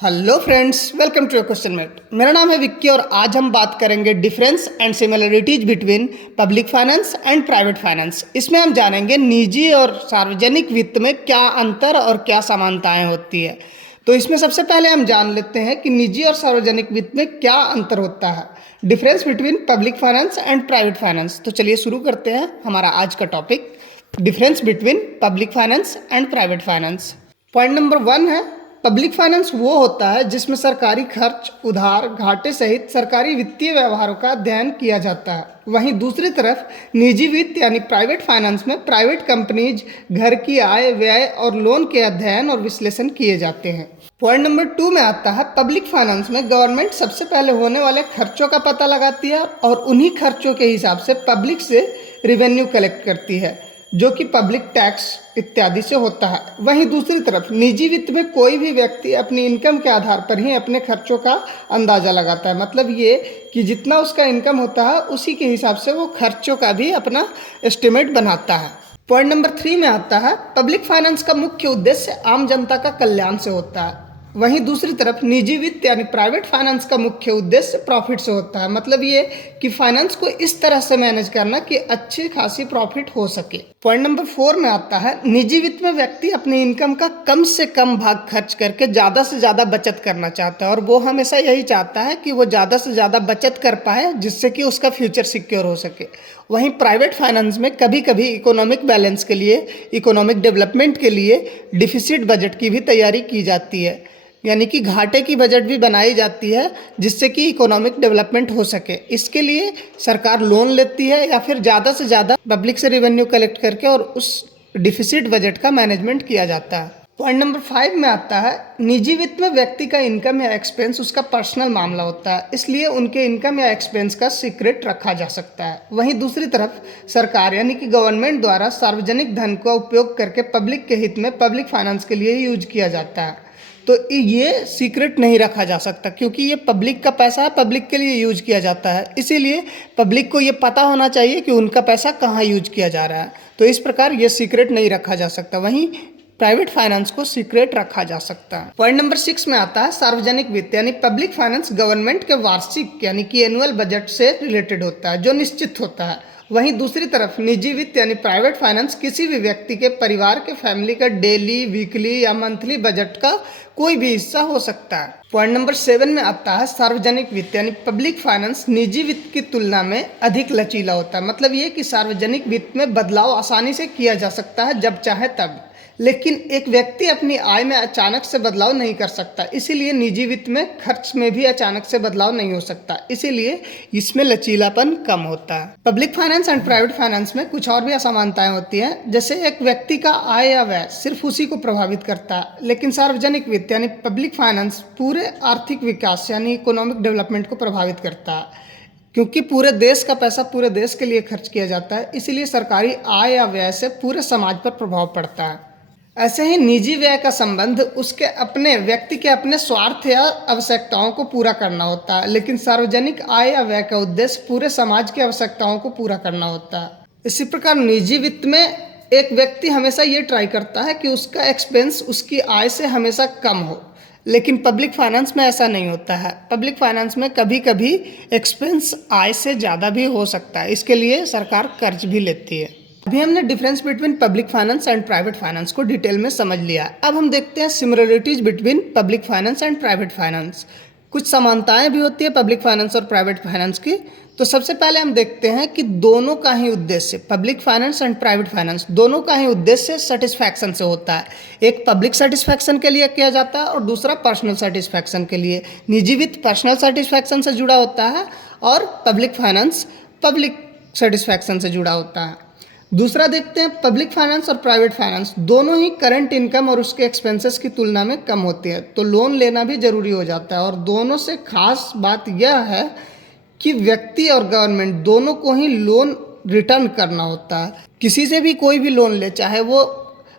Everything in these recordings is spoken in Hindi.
Hello friends, welcome to Question Mate. मेरा नाम है विक्की और आज हम बात करेंगे difference and similarities between public finance and private finance. इसमें हम जानेंगे निजी और सार्वजनिक वित्त में क्या अंतर और क्या समानताएं होती है। तो इसमें सबसे पहले हम जान लेते हैं कि निजी और सार्वजनिक वित्त में क्या अंतर होता है, difference between public finance and private finance. तो चलिए शुरू करते हैं हमारा आज का topic, difference between public finance and private finance. Point number 1 है, पब्लिक फाइनेंस वो होता है जिसमें सरकारी खर्च, उधार, घाटे सहित सरकारी वित्तीय व्यवहारों का अध्ययन किया जाता है। वहीं दूसरी तरफ निजी वित्त यानी प्राइवेट फाइनेंस में प्राइवेट कंपनीज, घर की आय, व्यय और लोन के अध्ययन और विश्लेषण किए जाते हैं। पॉइंट नंबर 2 में आता है, पब्लिक फाइनेंस में गवर्नमेंट सबसे पहले होने वाले खर्चों का पता लगाती है और उन्हीं खर्चों के हिसाब से पब्लिक से रेवेन्यू कलेक्ट करती है, जो कि पब्लिक टैक्स इत्यादि से होता है। वहीं दूसरी तरफ निजी वित्त में कोई भी व्यक्ति अपनी इनकम के आधार पर ही अपने खर्चों का अंदाज़ा लगाता है। मतलब ये कि जितना उसका इनकम होता है उसी के हिसाब से वो खर्चों का भी अपना एस्टिमेट बनाता है। पॉइंट नंबर 3 में आता है, पब्लिक फाइनेंस का मुख्य उद्देश्य आम जनता का कल्याण से होता है। वहीं दूसरी तरफ निजी वित्त यानी प्राइवेट फाइनेंस का मुख्य उद्देश्य प्रॉफिट से होता है। मतलब ये कि फाइनेंस को इस तरह से मैनेज करना कि अच्छी खासी प्रॉफिट हो सके। पॉइंट नंबर 4 में आता है, निजी वित्त में व्यक्ति अपनी इनकम का कम से कम भाग खर्च करके ज़्यादा से ज़्यादा बचत करना चाहता है और वो हमेशा यही चाहता है कि वो ज़्यादा से ज़्यादा बचत कर पाए जिससे कि उसका फ्यूचर सिक्योर हो सके। वहीं प्राइवेट फाइनेंस में कभी कभी इकोनॉमिक बैलेंस के लिए, इकोनॉमिक डेवलपमेंट के लिए डिफिसिट बजट की भी तैयारी की जाती है, यानी कि घाटे की बजट भी बनाई जाती है जिससे कि इकोनॉमिक डेवलपमेंट हो सके। इसके लिए सरकार लोन लेती है या फिर ज़्यादा से ज़्यादा पब्लिक से रेवेन्यू कलेक्ट करके और उस डिफिसिट बजट का मैनेजमेंट किया जाता है। पॉइंट नंबर 5 में आता है, निजी वित्त में व्यक्ति का इनकम या एक्सपेंस उसका पर्सनल मामला होता है, इसलिए उनके इनकम या एक्सपेंस का सीक्रेट रखा जा सकता है। वहीं दूसरी तरफ सरकार यानी कि गवर्नमेंट द्वारा सार्वजनिक धन का उपयोग करके पब्लिक के हित में पब्लिक फाइनेंस के लिए यूज किया जाता है, तो ये सीक्रेट नहीं रखा जा सकता क्योंकि ये पब्लिक का पैसा है, पब्लिक के लिए यूज किया जाता है। इसीलिए पब्लिक को ये पता होना चाहिए कि उनका पैसा कहाँ यूज किया जा रहा है, तो इस प्रकार ये सीक्रेट नहीं रखा जा सकता। वहीं प्राइवेट फाइनेंस को सीक्रेट रखा जा सकता है। पॉइंट नंबर 6 में आता है, सार्वजनिक वित्त यानी पब्लिक फाइनेंस गवर्नमेंट के वार्षिक यानी कि एनुअल बजट से रिलेटेड होता है, जो निश्चित होता है। वहीं दूसरी तरफ निजी वित्त यानी प्राइवेट फाइनेंस किसी भी व्यक्ति के, परिवार के, फैमिली का डेली, वीकली या मंथली बजट का कोई भी हिस्सा हो सकता है। पॉइंट नंबर 7 में आता है, सार्वजनिक वित्त यानी पब्लिक फाइनेंस निजी वित्त की तुलना में अधिक लचीला होता है। मतलब ये कि सार्वजनिक वित्त में बदलाव आसानी से किया जा सकता है जब चाहे तब, लेकिन एक व्यक्ति अपनी आय में अचानक से बदलाव नहीं कर सकता। इसीलिए निजी वित्त में खर्च में भी अचानक से बदलाव नहीं हो सकता, इसीलिए इसमें लचीलापन कम होता है। Public finance and private finance में कुछ और भी असमानताएं होती हैं, जैसे एक व्यक्ति का आय या व्यय सिर्फ उसी को प्रभावित करता है, लेकिन सार्वजनिक वित्त यानी पब्लिक फाइनेंस पूरे आर्थिक विकास यानी इकोनॉमिक डेवलपमेंट को प्रभावित करता है, क्योंकि पूरे देश का पैसा पूरे देश के लिए खर्च किया जाता है। इसीलिए सरकारी आय या व्यय से पूरे समाज पर प्रभाव पड़ता है। ऐसे ही निजी व्यय का संबंध उसके अपने व्यक्ति के अपने स्वार्थ या आवश्यकताओं को पूरा करना होता है, लेकिन सार्वजनिक आय या व्यय का उद्देश्य पूरे समाज की आवश्यकताओं को पूरा करना होता है। इसी प्रकार निजी वित्त में एक व्यक्ति हमेशा ये ट्राई करता है कि उसका एक्सपेंस उसकी आय से हमेशा कम हो, लेकिन पब्लिक फाइनेंस में ऐसा नहीं होता है। पब्लिक फाइनेंस में कभी कभी एक्सपेंस आय से ज़्यादा भी हो सकता है, इसके लिए सरकार कर्ज भी लेती है। अभी हमने difference between public finance and private finance को डिटेल में समझ लिया। अब हम देखते हैं similarities between public finance and private finance. कुछ समानताएं भी होती है पब्लिक फाइनेंस और प्राइवेट फाइनेंस की। तो सबसे पहले हम देखते हैं कि दोनों का ही उद्देश्य, public finance and private finance दोनों का ही उद्देश्य सेटिस्फैक्शन से होता है। एक पब्लिक सेटिस्फैक्शन के लिए किया जाता है और दूसरा पर्सनल सेटिस्फैक्शन के लिए। निजी वित्त पर्सनल सेटिस्फैक्शन से जुड़ा होता है और पब्लिक फाइनेंस पब्लिक सेटिस्फैक्शन से जुड़ा होता है। दूसरा देखते हैं, पब्लिक फाइनेंस और प्राइवेट फाइनेंस दोनों ही करंट इनकम और उसके एक्सपेंसेस की तुलना में कम होती है, तो लोन लेना भी जरूरी हो जाता है। और दोनों से खास बात यह है कि व्यक्ति और गवर्नमेंट दोनों को ही लोन रिटर्न करना होता है। किसी से भी कोई भी लोन ले, चाहे वो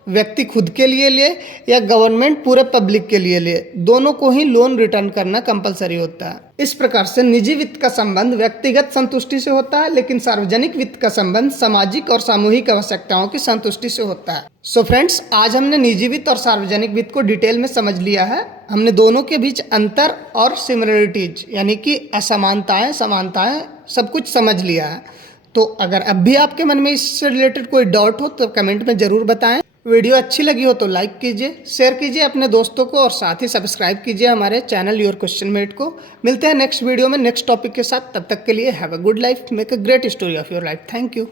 व्यक्ति खुद के लिए ले या गवर्नमेंट पूरे पब्लिक के लिए ले, दोनों को ही लोन रिटर्न करना कंपलसरी होता है। इस प्रकार से निजी वित्त का संबंध व्यक्तिगत संतुष्टि से होता है, लेकिन सार्वजनिक वित्त का संबंध सामाजिक और सामूहिक आवश्यकताओं की संतुष्टि से होता है। सो फ्रेंड्स, आज हमने निजी वित्त और सार्वजनिक वित्त को डिटेल में समझ लिया है। हमने दोनों के बीच अंतर और सिमिलरिटीज यानी कि असमानताएं, समानताएं सब कुछ समझ लिया है। तो अगर अब भी आपके मन में इससे रिलेटेड कोई डाउट हो तो कमेंट में ज़रूर बताएं। वीडियो अच्छी लगी हो तो लाइक कीजिए, शेयर कीजिए अपने दोस्तों को और साथ ही सब्सक्राइब कीजिए हमारे चैनल योर क्वेश्चन मेट को। मिलते हैं नेक्स्ट वीडियो में नेक्स्ट टॉपिक के साथ। तब तक के लिए have a good life, make a great story of your life. Thank you.